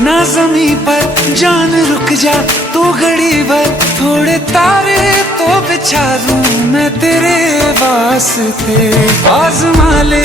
ना जमी पर जान रुक जा तू घड़ी भर, थोड़े तारे तो बिछा दूं मैं तेरे वास्ते, आज़मा ले।